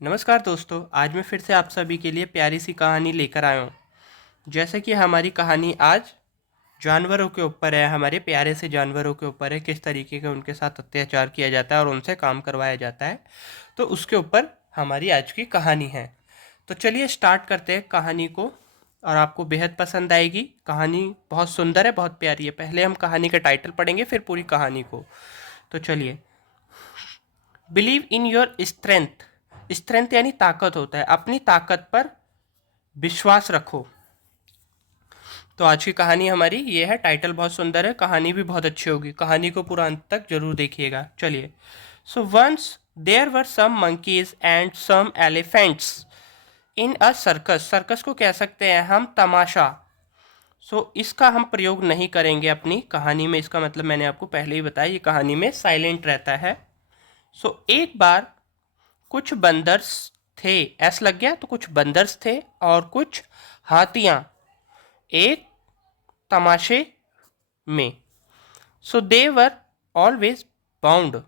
नमस्कार दोस्तों, आज मैं फिर से आप सभी के लिए प्यारी सी कहानी लेकर आया हूँ। जैसे कि हमारी कहानी आज जानवरों के ऊपर है, हमारे प्यारे से जानवरों के ऊपर है, किस तरीके का उनके साथ अत्याचार किया जाता है और उनसे काम करवाया जाता है। तो उसके ऊपर हमारी आज की कहानी है। तो चलिए स्टार्ट करते हैं कहानी को और आपको बेहद पसंद आएगी। कहानी बहुत सुंदर है, बहुत प्यारी है। पहले हम कहानी का टाइटल पढ़ेंगे, फिर पूरी कहानी को। तो चलिए। Believe in your strength. Strength यानी ताकत होता है। अपनी ताकत पर विश्वास रखो। तो आज की कहानी हमारी ये है। टाइटल बहुत सुंदर है, कहानी भी बहुत अच्छी होगी। कहानी को पूरा अंत तक जरूर देखिएगा। चलिए। So once there were some monkeys and some elephants in a circus. Circus को कह सकते हैं हम तमाशा। इसका हम प्रयोग नहीं करेंगे अपनी कहानी में। इसका मतलब मैंने आपको पहले ही बताया, ये कहानी में साइलेंट रहता है। एक बार कुछ बंदर्स थे। एस लग गया तो कुछ बंदर्स थे और कुछ हाथियां एक तमाशे में। दे वर ऑलवेज बाउंड।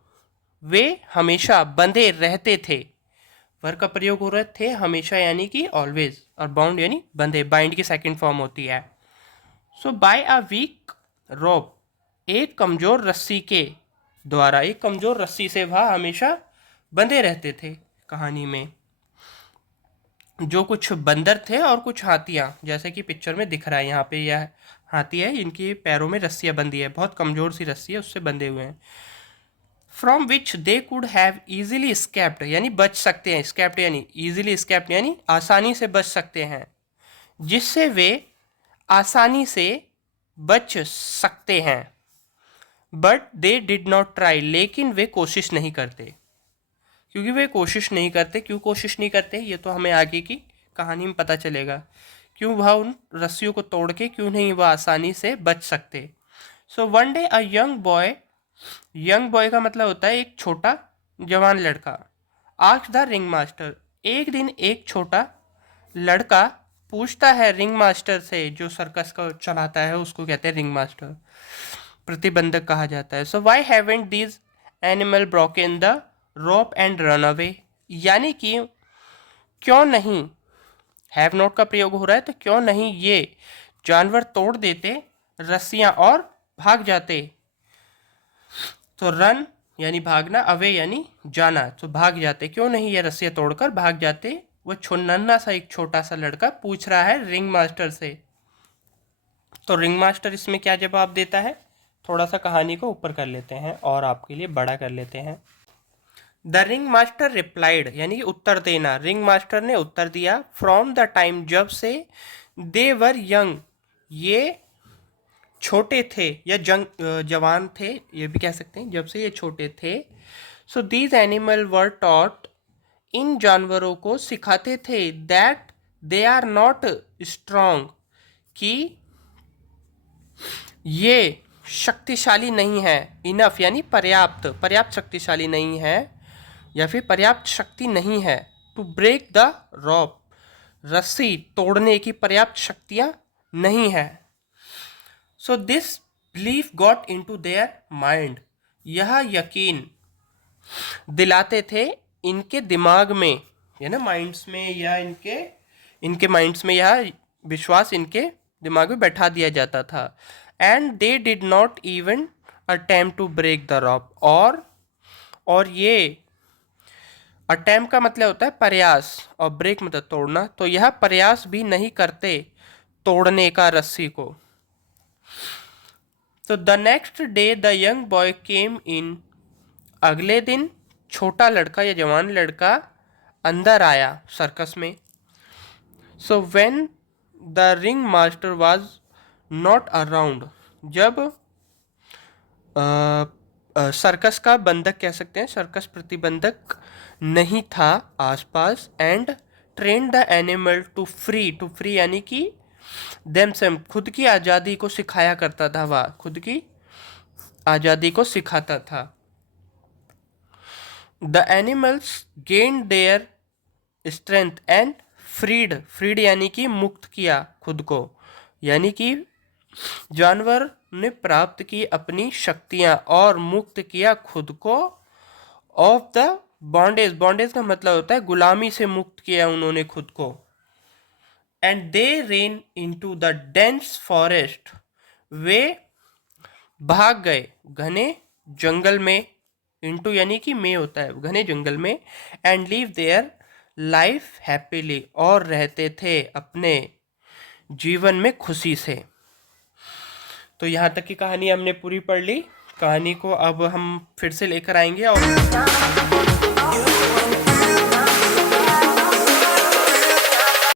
वे हमेशा बंधे रहते थे। वर का प्रयोग हो रहा थे हमेशा यानी कि ऑलवेज, और बाउंड यानी बंधे। बाइंड की सेकंड फॉर्म होती है। बाय अ वीक रोप, एक कमजोर रस्सी के द्वारा, एक कमजोर रस्सी से वह हमेशा बंधे रहते थे। कहानी में जो कुछ बंदर थे और कुछ हाथियां, जैसे कि पिक्चर में दिख रहा है। यहाँ पे यह हाथी है, इनकी पैरों में रस्सियां बंधी है, बहुत कमजोर सी रस्सी है, उससे बंधे हुए हैं। From which they could have easily escaped, यानी बच सकते हैं। स्केप्ड यानी इजीली, स्केप्ड यानी आसानी से बच सकते हैं, जिससे वे आसानी से बच सकते हैं। But they did not try, लेकिन वे कोशिश नहीं करते। क्योंकि वे कोशिश नहीं करते। क्यों कोशिश नहीं करते, ये तो हमें आगे की कहानी में पता चलेगा। क्यों वह उन रस्सियों को तोड़ के क्यों नहीं वह आसानी से बच सकते। One day a young boy का मतलब होता है एक छोटा जवान लड़का। आस्क्ड द रिंग मास्टर, एक दिन एक छोटा लड़का पूछता है रिंग मास्टर से, जो सर्कस को चलाता है उसको कहते हैं रिंग मास्टर, प्रतिबंधक कहा जाता है। Why haven't these animal broken the rope and run away, यानी कि क्यों नहीं, हैव नॉट का प्रयोग हो रहा है, तो क्यों नहीं ये जानवर तोड़ देते रस्सियां और भाग जाते। रन यानी भागना, अवे यानी जाना, तो भाग जाते। क्यों नहीं ये रस्सियां तोड़कर भाग जाते। वो नन्हा सा एक छोटा सा लड़का पूछ रहा है रिंग मास्टर से। तो रिंग मास्टर इसमें क्या जवाब देता है, थोड़ा सा कहानी को ऊपर कर लेते हैं और आपके लिए बड़ा कर लेते हैं। द रिंग मास्टर रिप्लाइड, यानी उत्तर देना। रिंग मास्टर ने उत्तर दिया। फ्रॉम द टाइम, जब से, दे वर यंग, ये छोटे थे या जवान थे, ये भी कह सकते हैं, जब से ये छोटे थे। दीज एनिमल वर टॉट, इन जानवरों को सिखाते थे, that they are not strong, कि ये शक्तिशाली नहीं है। इनफ यानी पर्याप्त, पर्याप्त शक्तिशाली नहीं है या फिर पर्याप्त शक्ति नहीं है। टू ब्रेक द रॉप, रस्सी तोड़ने की पर्याप्त शक्तियां नहीं है। This belief got into their mind, यह यकीन दिलाते थे इनके दिमाग में, या ना माइंड्स में, या इनके इनके माइंड्स में यह विश्वास इनके दिमाग में बैठा दिया जाता था। And they did not even attempt to break the rope, और ये अटेम्प्ट का मतलब होता है प्रयास और ब्रेक मतलब तोड़ना, तो यह प्रयास भी नहीं करते तोड़ने का रस्सी को। The next day the young boy came in, अगले दिन छोटा लड़का या जवान लड़का अंदर आया सर्कस में। When the ring master was not around, जब सर्कस का बंधक कह सकते हैं, सर्कस प्रतिबंधक नहीं था आसपास। And train the animal to free, to free यानी कि देम, खुद की आज़ादी को सिखाया करता था, वह खुद की आज़ादी को सिखाता था। The animals gain their strength and freed, freed यानी कि मुक्त किया खुद को, यानी कि जानवर ने प्राप्त की अपनी शक्तियां और मुक्त किया खुद को ऑफ द बॉन्डेज, बॉन्डेज का मतलब होता है गुलामी से मुक्त किया उन्होंने खुद को। And they ran into the dense forest, वे भाग गए घने जंगल में। इनटू यानी कि में होता है घने जंगल में। And live their life happily, और रहते थे अपने जीवन में खुशी से। तो यहाँ तक की कहानी हमने पूरी पढ़ ली। कहानी को अब हम फिर से लेकर आएंगे और